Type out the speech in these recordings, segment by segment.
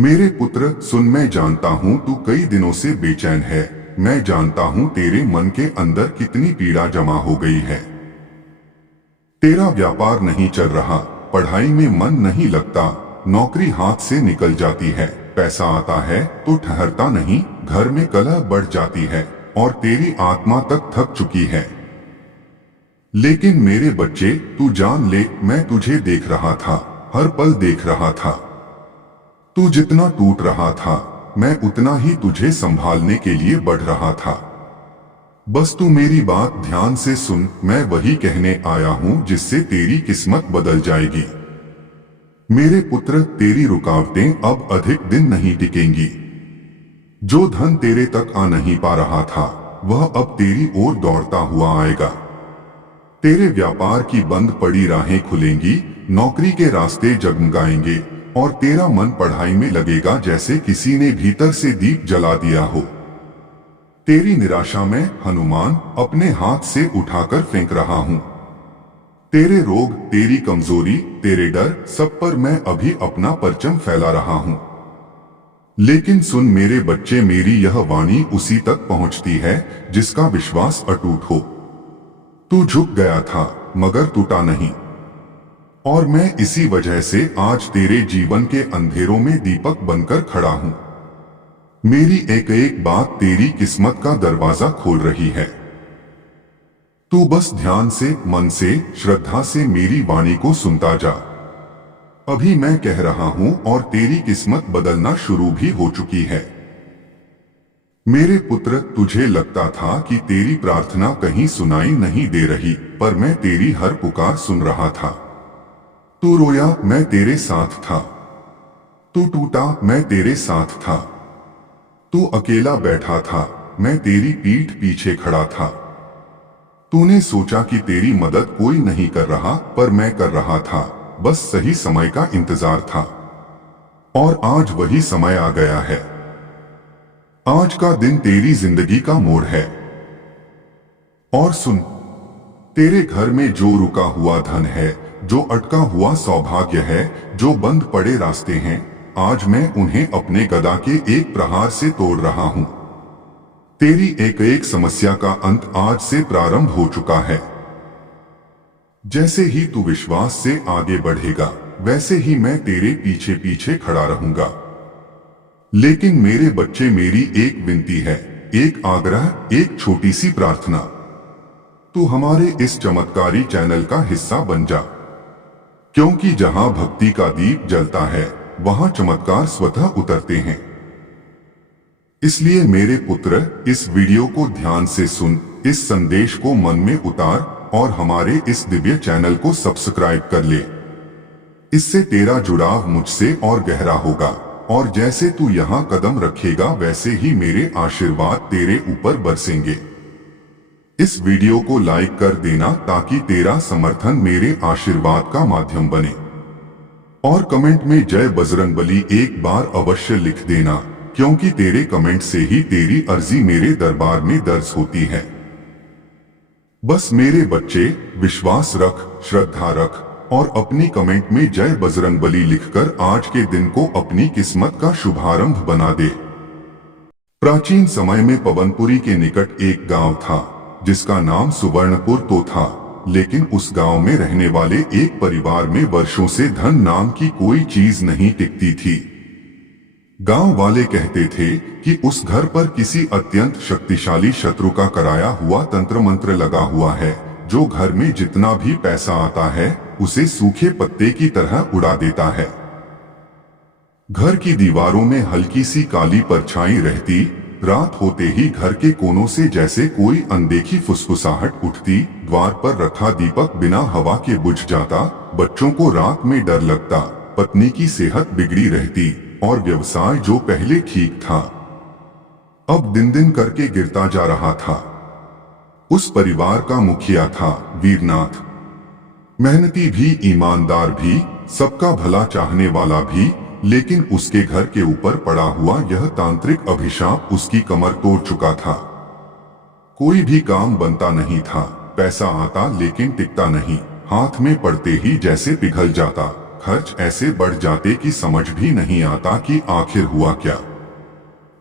मेरे पुत्र सुन, मैं जानता हूँ तू कई दिनों से बेचैन है। मैं जानता हूँ तेरे मन के अंदर कितनी पीड़ा जमा हो गई है। तेरा व्यापार नहीं चल रहा, पढ़ाई में मन नहीं लगता, नौकरी हाथ से निकल जाती है, पैसा आता है तो ठहरता नहीं, घर में कलह बढ़ जाती है और तेरी आत्मा तक थक चुकी है। लेकिन मेरे बच्चे, तू जान ले, मैं तुझे देख रहा था, हर पल देख रहा था। तू जितना टूट रहा था, मैं उतना ही तुझे संभालने के लिए बढ़ रहा था। बस तू मेरी बात ध्यान से सुन, मैं वही कहने आया हूं जिससे तेरी किस्मत बदल जाएगी। मेरे पुत्र, तेरी रुकावटें अब अधिक दिन नहीं टिकेंगी। जो धन तेरे तक आ नहीं पा रहा था, वह अब तेरी ओर दौड़ता हुआ आएगा। तेरे व्यापार की बंद पड़ी राहें खुलेंगी, नौकरी के रास्ते जगमगाएंगे और तेरा मन पढ़ाई में लगेगा जैसे किसी ने भीतर से दीप जला दिया हो। तेरी निराशा में हनुमान अपने हाथ से उठाकर फेंक रहा हूं। तेरे रोग, तेरी कमजोरी, तेरे डर, सब पर मैं अभी अपना परचम फैला रहा हूं। लेकिन सुन मेरे बच्चे, मेरी यह वाणी उसी तक पहुंचती है जिसका विश्वास अटूट हो। तू झुक गया था मगर टूटा नहीं, और मैं इसी वजह से आज तेरे जीवन के अंधेरों में दीपक बनकर खड़ा हूं। मेरी एक एक बात तेरी किस्मत का दरवाजा खोल रही है। तू बस ध्यान से, मन से, श्रद्धा से मेरी वाणी को सुनता जा। अभी मैं कह रहा हूं और तेरी किस्मत बदलना शुरू भी हो चुकी है। मेरे पुत्र, तुझे लगता था कि तेरी प्रार्थना कहीं सुनाई नहीं दे रही, पर मैं तेरी हर पुकार सुन रहा था। तू रोया, मैं तेरे साथ था। तू टूटा, मैं तेरे साथ था। तू अकेला बैठा था, मैं तेरी पीठ पीछे खड़ा था। तूने सोचा कि तेरी मदद कोई नहीं कर रहा, पर मैं कर रहा था। बस सही समय का इंतजार था। और आज वही समय आ गया है। आज का दिन तेरी जिंदगी का मोड़ है। और सुन, तेरे घर में जो रुका हुआ धन है, जो अटका हुआ सौभाग्य है, जो बंद पड़े रास्ते हैं, आज मैं उन्हें अपने गदा के एक प्रहार से तोड़ रहा हूं। तेरी एक एक समस्या का अंत आज से प्रारंभ हो चुका है। जैसे ही तू विश्वास से आगे बढ़ेगा, वैसे ही मैं तेरे पीछे पीछे खड़ा रहूंगा। लेकिन मेरे बच्चे, मेरी एक विनती है, एक आग्रह, एक छोटी सी प्रार्थना। तू हमारे इस चमत्कारी चैनल का हिस्सा बन जा, क्योंकि जहां भक्ति का दीप जलता है, वहां चमत्कार स्वतः उतरते हैं। इसलिए मेरे पुत्र, इस वीडियो को ध्यान से सुन, इस संदेश को मन में उतार और हमारे इस दिव्य चैनल को सब्सक्राइब कर ले। इससे तेरा जुड़ाव मुझसे और गहरा होगा, और जैसे तू यहाँ कदम रखेगा, वैसे ही मेरे आशीर्वाद तेरे ऊपर बरसेंगे। इस वीडियो को लाइक कर देना ताकि तेरा समर्थन मेरे आशीर्वाद का माध्यम बने। और कमेंट में जय बजरंगबली एक बार अवश्य लिख देना, क्योंकि तेरे कमेंट से ही तेरी अर्जी मेरे दरबार में दर्ज होती है। बस मेरे बच्चे, विश्वास रख, श्रद्धा रख और अपनी कमेंट में जय बजरंगबली लिखकर आज के दिन को अपनी किस्मत का शुभारंभ बना दे। प्राचीन समय में पवनपुरी के निकट एक गांव था जिसका नाम सुवर्णपुर तो था, लेकिन उस गांव में रहने वाले एक परिवार में वर्षों से धन नाम की कोई चीज नहीं टिकती थी। गांव वाले कहते थे कि उस घर पर किसी अत्यंत शक्तिशाली शत्रु का कराया हुआ तंत्र मंत्र लगा हुआ है, जो घर में जितना भी पैसा आता है उसे सूखे पत्ते की तरह उड़ा देता है। घर की दीवारों में हल्की सी काली परछाई रहती, रात होते ही घर के कोनों से जैसे कोई अनदेखी फुसफुसाहट उठती, द्वार पर रखा दीपक बिना हवा के बुझ जाता, बच्चों को रात में डर लगता, पत्नी की सेहत बिगड़ी रहती और व्यवसाय जो पहले ठीक था, अब दिन दिन करके गिरता जा रहा था। उस परिवार का मुखिया था वीरनाथ, मेहनती भी, ईमानदार भी, सबका भला चाहने वाला भी, लेकिन उसके घर के ऊपर पड़ा हुआ यह तांत्रिक अभिशाप उसकी कमर तोड़ चुका था। कोई भी काम बनता नहीं था, पैसा आता लेकिन टिकता नहीं, हाथ में पड़ते ही जैसे पिघल जाता, खर्च ऐसे बढ़ जाते कि समझ भी नहीं आता कि आखिर हुआ क्या।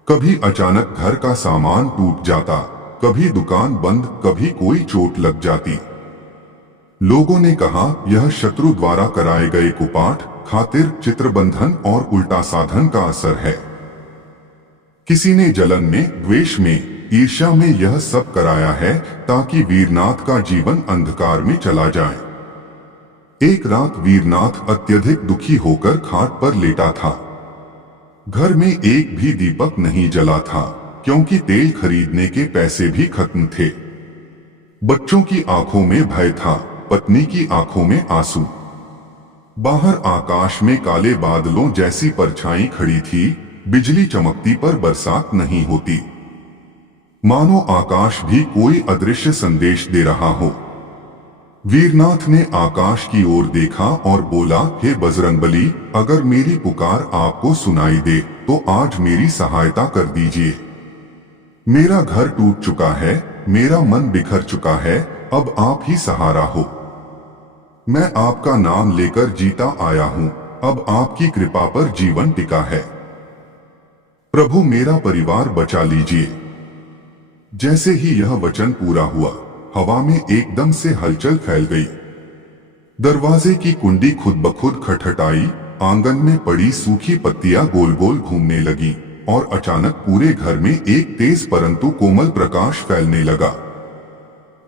कभी अचानक घर का सामान टूट जाता, कभी दुकान बंद, कभी कोई चोट लग जाती। लोगों ने कहा यह शत्रु द्वारा कराए गए कुपाठ, खातिर, चित्रबंधन और उल्टा साधन का असर है। किसी ने जलन में, द्वेष में, ईर्ष्या में यह सब कराया है ताकि वीरनाथ का जीवन अंधकार में चला जाए। एक रात वीरनाथ अत्यधिक दुखी होकर खाट पर लेटा था। घर में एक भी दीपक नहीं जला था, क्योंकि तेल खरीदने के पैसे भी खत्म थे। बच्चों की आंखों में भय था, पत्नी की आंखों में आंसू। बाहर आकाश में काले बादलों जैसी परछाई खड़ी थी, बिजली चमकती पर बरसात नहीं होती। मानो आकाश भी कोई अदृश्य संदेश दे रहा हो। वीरनाथ ने आकाश की ओर देखा और बोला, हे बजरंगबली, अगर मेरी पुकार आपको सुनाई दे तो आज मेरी सहायता कर दीजिए। मेरा घर टूट चुका है, मेरा मन बिखर चुका है, अब आप ही सहारा हो। मैं आपका नाम लेकर जीता आया हूं, अब आपकी कृपा पर जीवन टिका है। प्रभु मेरा परिवार बचा लीजिए। जैसे ही यह वचन पूरा हुआ, हवा में एकदम से हलचल फैल गई। दरवाजे की कुंडी खुद ब खुद खटखटाई, आंगन में पड़ी सूखी पत्तियां गोल गोल घूमने लगी और अचानक पूरे घर में एक तेज परंतु कोमल प्रकाश फैलने लगा।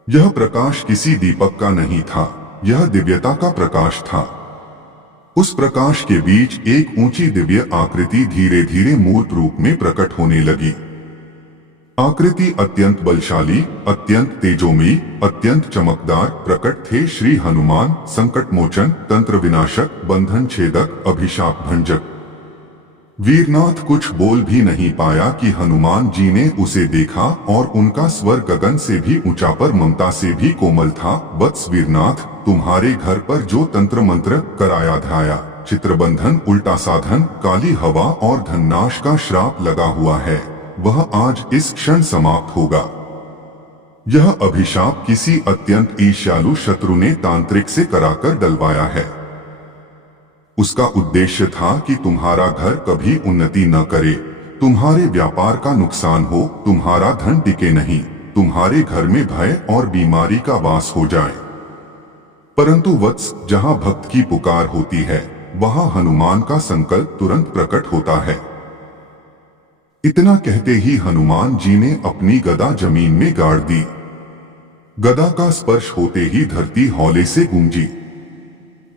यह प्रकाश किसी दीपक का नहीं था, यह दिव्यता का प्रकाश था। उस प्रकाश के बीच एक ऊंची दिव्य आकृति धीरे धीरे मूर्त रूप में प्रकट होने लगी। आकृति अत्यंत बलशाली, अत्यंत तेजोमयी, अत्यंत चमकदार प्रकट थे श्री हनुमान, संकट मोचन, तंत्र विनाशक, बंधन छेदक, अभिशाप भंजक। वीरनाथ कुछ बोल भी नहीं पाया कि हनुमान जी ने उसे देखा और उनका स्वर गगन से भी ऊंचा पर ममता से भी कोमल था। वत्स वीरनाथ, तुम्हारे घर पर जो तंत्र मंत्र कराया धाया, चित्रबंधन, उल्टा साधन, काली हवा और धननाश का श्राप लगा हुआ है, वह आज इस क्षण समाप्त होगा। यह अभिशाप किसी अत्यंत ईर्ष्यालु शत्रु ने तांत्रिक से कराकर डलवाया है। उसका उद्देश्य था कि तुम्हारा घर कभी उन्नति न करे, तुम्हारे व्यापार का नुकसान हो, तुम्हारा धन टिके नहीं, तुम्हारे घर में भय और बीमारी का वास हो जाए। परंतु वत्स, जहां भक्त की पुकार होती है, वहां हनुमान का संकल्प तुरंत प्रकट होता है। इतना कहते ही हनुमान जी ने अपनी गदा जमीन में गाड़ दी। गदा का स्पर्श होते ही धरती हौले से गूंजी।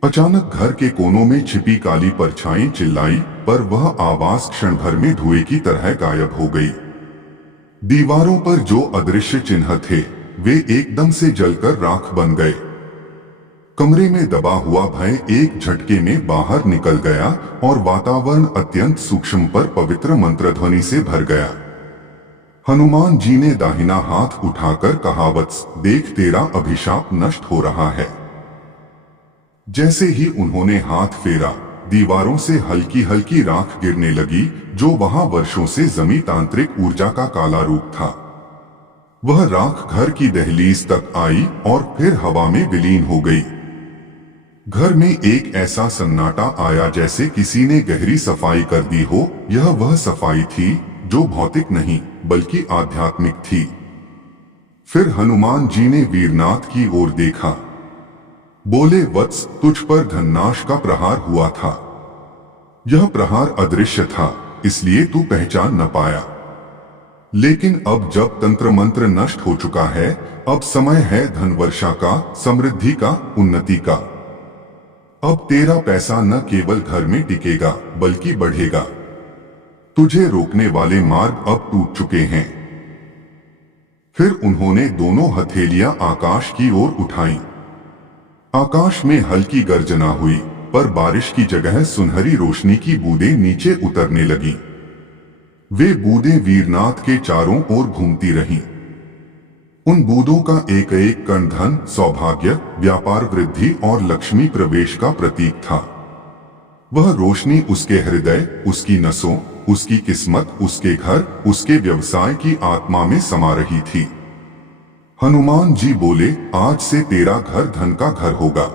अचानक घर के कोनों में छिपी काली परछाई चिल्लाई, पर वह आवाज क्षण भर में धुएं की तरह गायब हो गई। दीवारों पर जो अदृश्य चिन्ह थे, वे एकदम से जलकर राख बन गए। कमरे में दबा हुआ भय एक झटके में बाहर निकल गया और वातावरण अत्यंत सूक्ष्म पर पवित्र मंत्रध्वनि से भर गया। हनुमान जी ने दाहिना हाथ उठाकर कहा, वत्स, देख तेरा अभिशाप नष्ट हो रहा है। जैसे ही उन्होंने हाथ फेरा, दीवारों से हल्की हल्की राख गिरने लगी, जो वहां वर्षों से जमी तांत्रिक ऊर्जा का काला रूप था। वह राख घर की दहलीज तक आई और फिर हवा में विलीन हो गई। घर में एक ऐसा सन्नाटा आया जैसे किसी ने गहरी सफाई कर दी हो। यह वह सफाई थी जो भौतिक नहीं बल्कि आध्यात्मिक थी। फिर हनुमान जी ने वीरनाथ की ओर देखा। बोले, वत्स, तुझ पर धननाश का प्रहार हुआ था। यह प्रहार अदृश्य था, इसलिए तू पहचान न पाया। लेकिन अब जब तंत्र मंत्र नष्ट हो चुका है, अब समय है धन वर्षा का, समृद्धि का, उन्नति का। अब तेरा पैसा न केवल घर में टिकेगा बल्कि बढ़ेगा। तुझे रोकने वाले मार्ग अब टूट चुके हैं। फिर उन्होंने दोनों हथेलियां आकाश की ओर उठाईं। आकाश में हल्की गर्जना हुई, पर बारिश की जगह सुनहरी रोशनी की बूंदें नीचे उतरने लगी। वे बूंदें वीरनाथ के चारों ओर घूमती रहीं। उन बूंदों का एक एक कण धन, सौभाग्य, व्यापार वृद्धि और लक्ष्मी प्रवेश का प्रतीक था। वह रोशनी उसके हृदय, उसकी नसों, उसकी किस्मत, उसके घर, उसके व्यवसाय की आत्मा में समा रही थी। हनुमान जी बोले, आज से तेरा घर धन का घर होगा।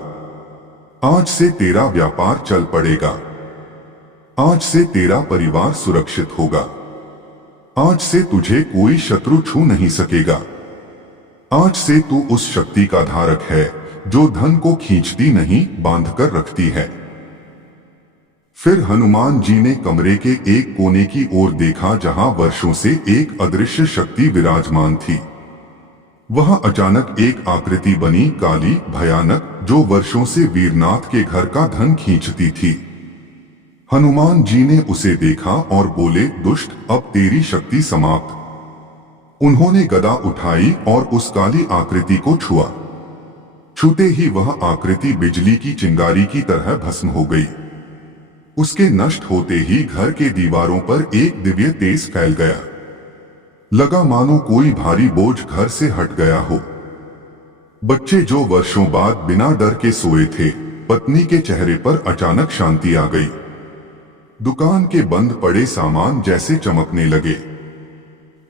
आज से तेरा व्यापार चल पड़ेगा। आज से तेरा परिवार सुरक्षित होगा। आज से तुझे कोई शत्रु छू नहीं सकेगा। आज से तू उस शक्ति का धारक है जो धन को खींचती नहीं, बांधकर रखती है। फिर हनुमान जी ने कमरे के एक कोने की ओर देखा जहां वर्षों से एक अदृश्य शक्ति विराजमान थी। वहां अचानक एक आकृति बनी, काली, भयानक, जो वर्षों से वीरनाथ के घर का धन खींचती थी। हनुमान जी ने उसे देखा और बोले, दुष्ट, अब तेरी शक्ति समाप्त। उन्होंने गदा उठाई और उस काली आकृति को छुआ। छूते ही वह आकृति बिजली की चिंगारी की तरह भस्म हो गई। उसके नष्ट होते ही घर के दीवारों पर एक दिव्य तेज फैल गया। लगा मानो कोई भारी बोझ घर से हट गया हो। बच्चे जो वर्षों बाद बिना डर के सोए थे, पत्नी के चेहरे पर अचानक शांति आ गई। दुकान के बंद पड़े सामान जैसे चमकने लगे।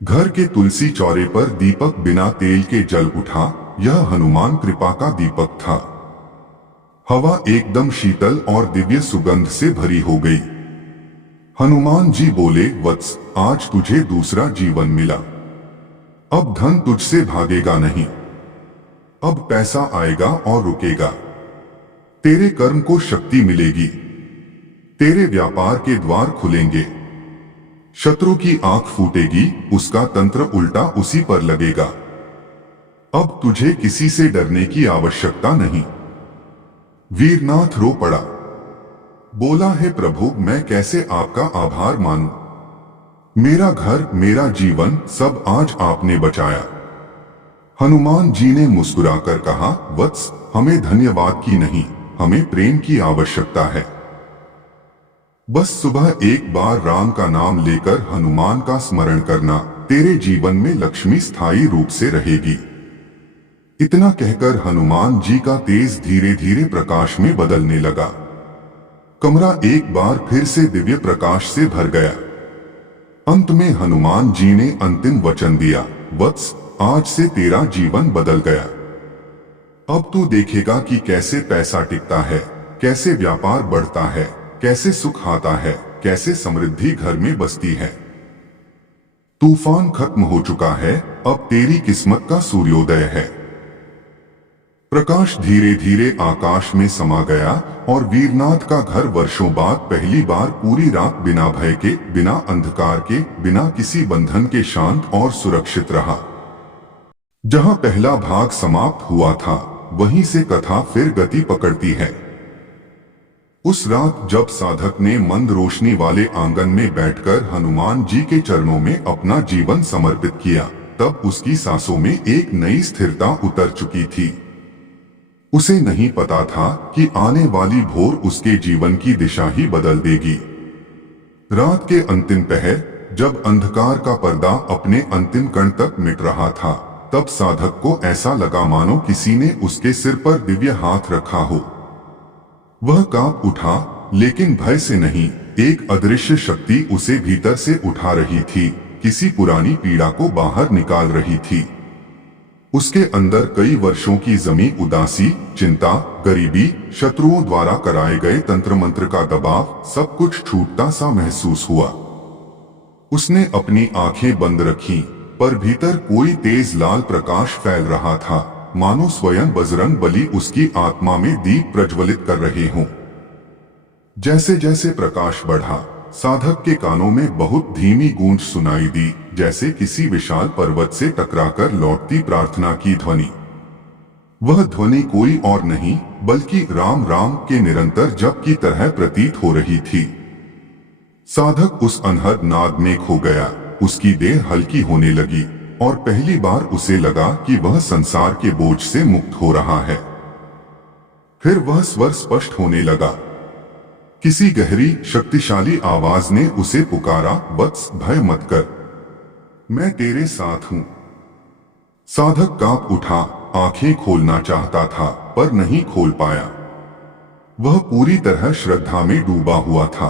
घर के तुलसी चौरे पर दीपक बिना तेल के जल उठा। यह हनुमान कृपा का दीपक था। हवा एकदम शीतल और दिव्य सुगंध से भरी हो गई। हनुमान जी बोले, वत्स, आज तुझे दूसरा जीवन मिला। अब धन तुझसे भागेगा नहीं। अब पैसा आएगा और रुकेगा। तेरे कर्म को शक्ति मिलेगी। तेरे व्यापार के द्वार खुलेंगे। शत्रु की आंख फूटेगी, उसका तंत्र उल्टा उसी पर लगेगा। अब तुझे किसी से डरने की आवश्यकता नहीं। वीरनाथ रो पड़ा। बोला, है प्रभु, मैं कैसे आपका आभार मानूं? मेरा घर, मेरा जीवन, सब आज आपने बचाया। हनुमान जी ने मुस्कुराकर कहा, वत्स, हमें धन्यवाद की नहीं, हमें प्रेम की आवश्यकता है। बस सुबह एक बार राम का नाम लेकर हनुमान का स्मरण करना, तेरे जीवन में लक्ष्मी स्थायी रूप से रहेगी। इतना कहकर हनुमान जी का तेज धीरे धीरे प्रकाश में बदलने लगा। कमरा एक बार फिर से दिव्य प्रकाश से भर गया। अंत में हनुमान जी ने अंतिम वचन दिया, वत्स, आज से तेरा जीवन बदल गया। अब तू देखेगा कि कैसे पैसा टिकता है, कैसे व्यापार बढ़ता है, कैसे सुख आता है, कैसे समृद्धि घर में बसती है। तूफान खत्म हो चुका है, अब तेरी किस्मत का सूर्योदय है। प्रकाश धीरे धीरे आकाश में समा गया और वीरनाथ का घर वर्षों बाद पहली बार पूरी रात बिना भय के, बिना अंधकार के, बिना किसी बंधन के शांत और सुरक्षित रहा। जहां पहला भाग समाप्त हुआ था, वहीं से कथा फिर गति पकड़ती है। उस रात जब साधक ने मंद रोशनी वाले आंगन में बैठकर हनुमान जी के चरणों में अपना जीवन समर्पित किया, तब उसकी सांसों में एक नई स्थिरता उतर चुकी थी। उसे नहीं पता था कि आने वाली भोर उसके जीवन की दिशा ही बदल देगी। रात के अंतिम पहर, जब अंधकार का पर्दा अपने अंतिम कण तक मिट रहा था, तब साधक को ऐसा लगा मानो किसी ने उसके सिर पर दिव्य हाथ रखा हो। वह कांप उठा, लेकिन भय से नहीं, एक अदृश्य शक्ति उसे भीतर से उठा रही थी, किसी पुरानी पीड़ा को बाहर निकाल रही थी। उसके अंदर कई वर्षों की जमी उदासी, चिंता, गरीबी, शत्रुओं द्वारा कराए गए तंत्र मंत्र का दबाव, सब कुछ छूटता सा महसूस हुआ। उसने अपनी आंखें बंद रखीं, पर भीतर कोई तेज लाल प्रकाश फैल रहा था, मानो स्वयं बजरंग बली उसकी आत्मा में दीप प्रज्वलित कर रहे हों। जैसे जैसे प्रकाश बढ़ा, साधक के कानों में बहुत धीमी गूंज सुनाई दी, जैसे किसी विशाल पर्वत से टकराकर लौटती प्रार्थना की ध्वनि। वह ध्वनि कोई और नहीं, बल्कि राम राम के निरंतर जप की तरह प्रतीत हो रही थी। साधक उस अनहद नाद में खो गया, उसकी देह हल्की होने लगी और पहली बार उसे लगा कि वह संसार के बोझ से मुक्त हो रहा है। फिर वह स्वर स्पष्ट होने लगा। किसी गहरी शक्तिशाली आवाज ने उसे पुकारा, वत्स, भय मत कर, मैं तेरे साथ हूं। साधक कांप उठा, आंखें खोलना चाहता था पर नहीं खोल पाया। वह पूरी तरह श्रद्धा में डूबा हुआ था।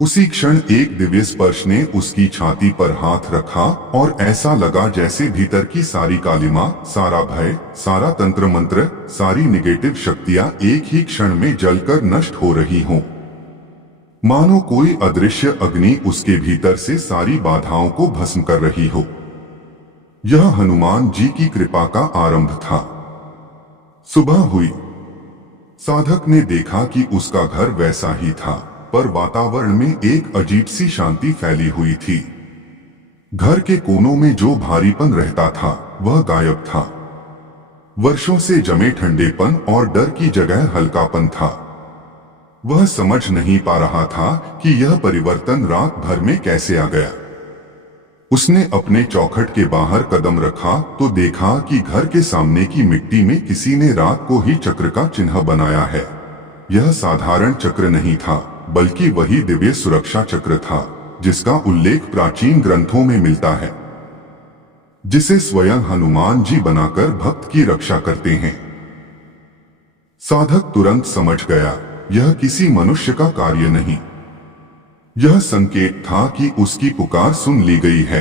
उसी क्षण एक दिव्य स्पर्श ने उसकी छाती पर हाथ रखा और ऐसा लगा जैसे भीतर की सारी कालिमा, सारा भय, सारा तंत्र मंत्र, सारी निगेटिव शक्तियां एक ही क्षण में जलकर नष्ट हो रही हों। मानो कोई अदृश्य अग्नि उसके भीतर से सारी बाधाओं को भस्म कर रही हो। यह हनुमान जी की कृपा का आरंभ था। सुबह हुई। साधक ने देखा कि उसका घर वैसा ही था, पर वातावरण में एक अजीब सी शांति फैली हुई थी। घर के कोनों में जो भारीपन रहता था वह गायब था। वर्षों से जमे ठंडेपन और डर की जगह हल्कापन था। वह समझ नहीं पा रहा था कि यह परिवर्तन रात भर में कैसे आ गया। उसने अपने चौखट के बाहर कदम रखा तो देखा कि घर के सामने की मिट्टी में किसी ने रात को ही चक्र का चिन्ह बनाया है। यह साधारण चक्र नहीं था, बल्कि वही दिव्य सुरक्षा चक्र था जिसका उल्लेख प्राचीन ग्रंथों में मिलता है, जिसे स्वयं हनुमान जी बनाकर भक्त की रक्षा करते हैं। साधक तुरंत समझ गया, यह किसी मनुष्य का कार्य नहीं। यह संकेत था कि उसकी पुकार सुन ली गई है।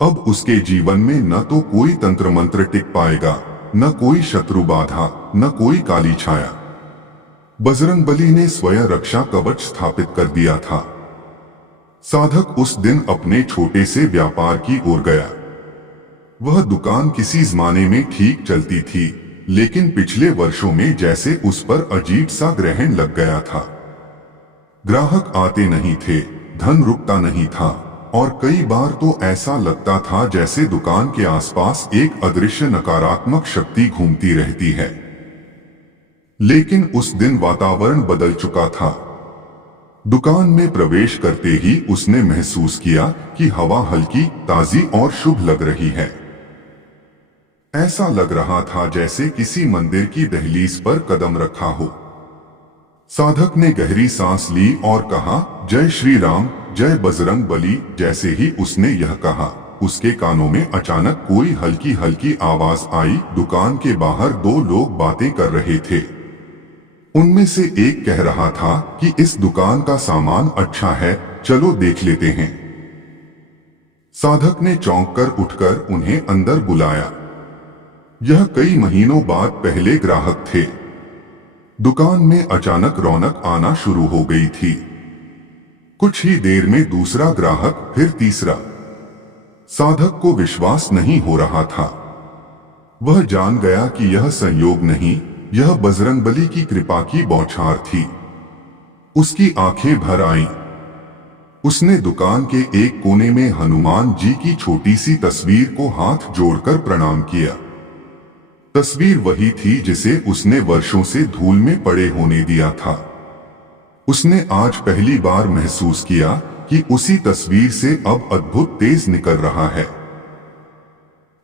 अब उसके जीवन में न तो कोई तंत्र मंत्र टिक पाएगा, न कोई शत्रु बाधा, न कोई काली छाया। बजरंगबली ने स्वयं रक्षा कवच स्थापित कर दिया था। साधक उस दिन अपने छोटे से व्यापार की ओर गया। वह दुकान किसी जमाने में ठीक चलती थी, लेकिन पिछले वर्षों में जैसे उस पर अजीब सा ग्रहण लग गया था। ग्राहक आते नहीं थे, धन रुकता नहीं था और कई बार तो ऐसा लगता था जैसे दुकान के आसपास एक अदृश्य नकारात्मक शक्ति घूमती रहती है। लेकिन उस दिन वातावरण बदल चुका था। दुकान में प्रवेश करते ही उसने महसूस किया कि हवा हल्की, ताजी और शुभ लग रही है। ऐसा लग रहा था जैसे किसी मंदिर की दहलीज पर कदम रखा हो। साधक ने गहरी सांस ली और कहा, जय श्री राम, जय बजरंग बली। जैसे ही उसने यह कहा, उसके कानों में अचानक कोई हल्की हल्की आवाज आई। दुकान के बाहर दो लोग बातें कर रहे थे। उनमें से एक कह रहा था कि इस दुकान का सामान अच्छा है, चलो देख लेते हैं। साधक ने चौंक कर उठकर उन्हें अंदर बुलाया। यह कई महीनों बाद पहले ग्राहक थे। दुकान में अचानक रौनक आना शुरू हो गई थी। कुछ ही देर में दूसरा ग्राहक, फिर तीसरा। साधक को विश्वास नहीं हो रहा था। वह जान गया कि यह संयोग नहीं, यह बजरंगबली की कृपा की बौछार थी। उसकी आंखें भर आईं। उसने दुकान के एक कोने में हनुमान जी की छोटी सी तस्वीर को हाथ जोड़कर प्रणाम किया। तस्वीर वही थी जिसे उसने वर्षों से धूल में पड़े होने दिया था। उसने आज पहली बार महसूस किया कि उसी तस्वीर से अब अद्भुत तेज निकल रहा है।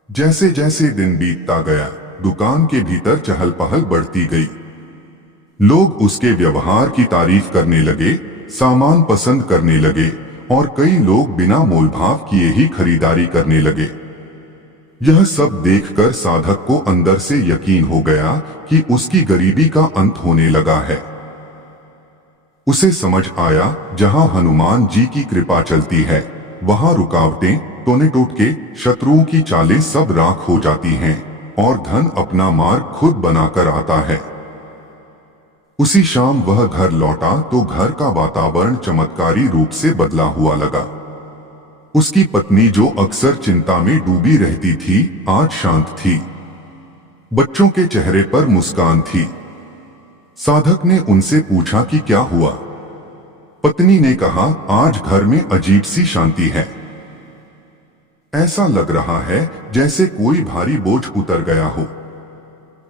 जैसे जैसे दिन बीतता गया, दुकान के भीतर चहल पहल बढ़ती गई। लोग उसके व्यवहार की तारीफ करने लगे, सामान पसंद करने लगे और कई लोग बिना मोलभाव किए ही खरीदारी करने लगे। यह सब देखकर साधक को अंदर से यकीन हो गया कि उसकी गरीबी का अंत होने लगा है। उसे समझ आया, जहां हनुमान जी की कृपा चलती है, वहां रुकावटें, टोने टोटके, शत्रुओं की चालें सब राख हो जाती हैं और धन अपना मार्ग खुद बनाकर आता है। उसी शाम वह घर लौटा तो घर का वातावरण चमत्कारी रूप से बदला हुआ लगा। उसकी पत्नी, जो अक्सर चिंता में डूबी रहती थी, आज शांत थी। बच्चों के चेहरे पर मुस्कान थी। साधक ने उनसे पूछा कि क्या हुआ। पत्नी ने कहा, आज घर में अजीब सी शांति है। ऐसा लग रहा है जैसे कोई भारी बोझ उतर गया हो।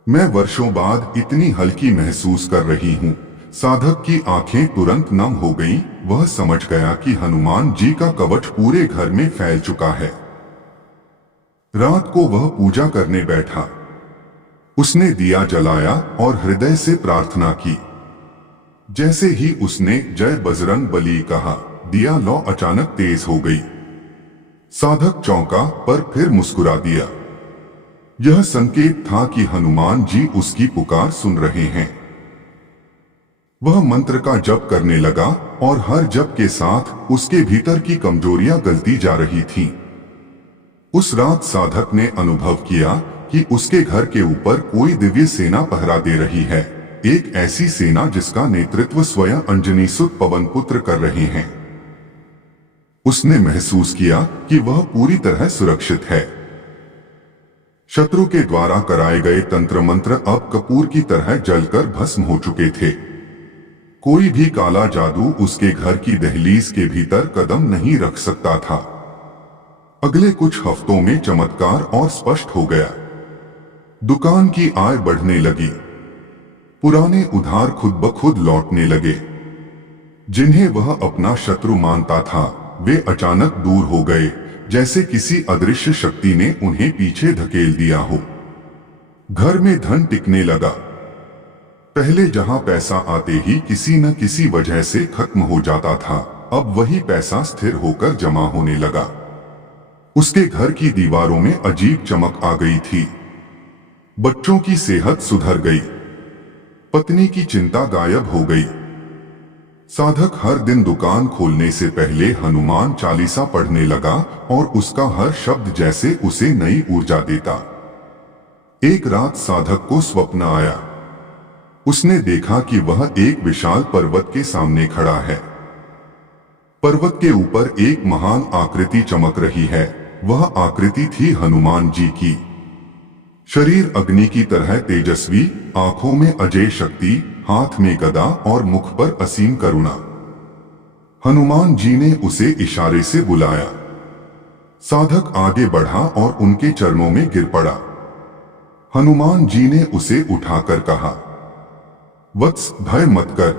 मैं वर्षों बाद इतनी हल्की महसूस कर रही हूँ। साधक की आंखें तुरंत नम हो गईं। वह समझ गया कि हनुमान जी का कवच पूरे घर में फैल चुका है। रात को वह पूजा करने बैठा। उसने दिया जलाया और हृदय से प्रार्थना की। जैसे ही उसने जय बजरंग बली कहा, दिया लौ अचानक तेज हो गई। साधक चौंका पर फिर मुस्कुरा दिया। यह संकेत था कि हनुमान जी उसकी पुकार सुन रहे हैं। वह मंत्र का जप करने लगा और हर जप के साथ उसके भीतर की कमजोरियां गलती जा रही थीं। उस रात साधक ने अनुभव किया कि उसके घर के ऊपर कोई दिव्य सेना पहरा दे रही है, एक ऐसी सेना जिसका नेतृत्व स्वयं अंजनी सुत पवनपुत्र कर रहे हैं। उसने महसूस किया कि वह पूरी तरह सुरक्षित है। शत्रु के द्वारा कराए गए तंत्र मंत्र अब कपूर की तरह जलकर भस्म हो चुके थे। कोई भी काला जादू उसके घर की दहलीज के भीतर कदम नहीं रख सकता था। अगले कुछ हफ्तों में चमत्कार और स्पष्ट हो गया। दुकान की आय बढ़ने लगी। पुराने उधार खुद ब खुद लौटने लगे। जिन्हें वह अपना शत्रु मानता था वे अचानक दूर हो गए, जैसे किसी अदृश्य शक्ति ने उन्हें पीछे धकेल दिया हो। घर में धन टिकने लगा। पहले जहां पैसा आते ही किसी न किसी वजह से खत्म हो जाता था, अब वही पैसा स्थिर होकर जमा होने लगा। उसके घर की दीवारों में अजीब चमक आ गई थी। बच्चों की सेहत सुधर गई। पत्नी की चिंता गायब हो गई। साधक हर दिन दुकान खोलने से पहले हनुमान चालीसा पढ़ने लगा और उसका हर शब्द जैसे उसे नई ऊर्जा देता। एक रात साधक को स्वप्न आया। उसने देखा कि वह एक विशाल पर्वत के सामने खड़ा है। पर्वत के ऊपर एक महान आकृति चमक रही है। वह आकृति थी हनुमान जी की। शरीर अग्नि की तरह तेजस्वी, आंखों में अजय शक्ति, हाथ में गदा और मुख पर असीम करुणा। हनुमान जी ने उसे इशारे से बुलाया। साधक आगे बढ़ा और उनके चरणों में गिर पड़ा। हनुमान जी ने उसे उठाकर कहा, वत्स, भय मत कर,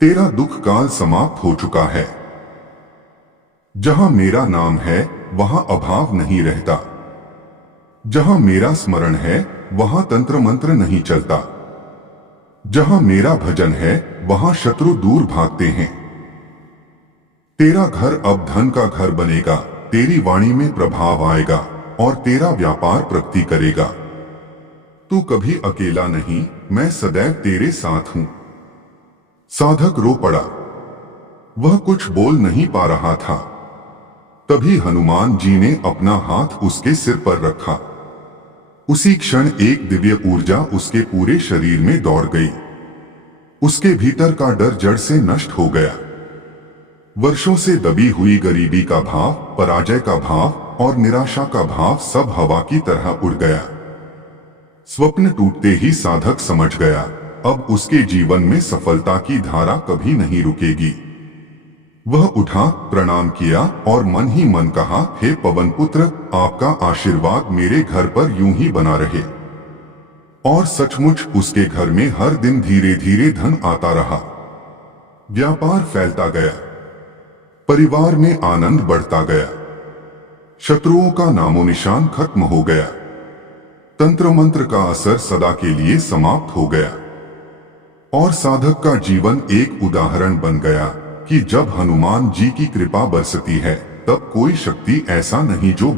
तेरा दुख काल समाप्त हो चुका है। जहां मेरा नाम है वहां अभाव नहीं रहता। जहां मेरा स्मरण है वहां तंत्र मंत्र नहीं चलता। जहां मेरा भजन है वहां शत्रु दूर भागते हैं। तेरा घर अब धन का घर बनेगा, तेरी वाणी में प्रभाव आएगा और तेरा व्यापार प्रगति करेगा। तू कभी अकेला नहीं, मैं सदैव तेरे साथ हूं। साधक रो पड़ा। वह कुछ बोल नहीं पा रहा था। तभी हनुमान जी ने अपना हाथ उसके सिर पर रखा। उसी क्षण एक दिव्य ऊर्जा उसके पूरे शरीर में दौड़ गई। उसके भीतर का डर जड़ से नष्ट हो गया। वर्षों से दबी हुई गरीबी का भाव, पराजय का भाव और निराशा का भाव सब हवा की तरह उड़ गया। स्वप्न टूटते ही साधक समझ गया, अब उसके जीवन में सफलता की धारा कभी नहीं रुकेगी। वह उठा, प्रणाम किया और मन ही मन कहा, हे पवनपुत्र, आपका आशीर्वाद मेरे घर पर यूं ही बना रहे। और सचमुच उसके घर में हर दिन धीरे धीरे धन आता रहा। व्यापार फैलता गया। परिवार में आनंद बढ़ता गया। शत्रुओं का नामो निशान खत्म हो गया। तंत्र मंत्र का असर सदा के लिए समाप्त हो गया। और साधक का जीवन एक उदाहरण बन गया कि जब हनुमान जी की कृपा बरसती है तब कोई शक्ति ऐसा नहीं जो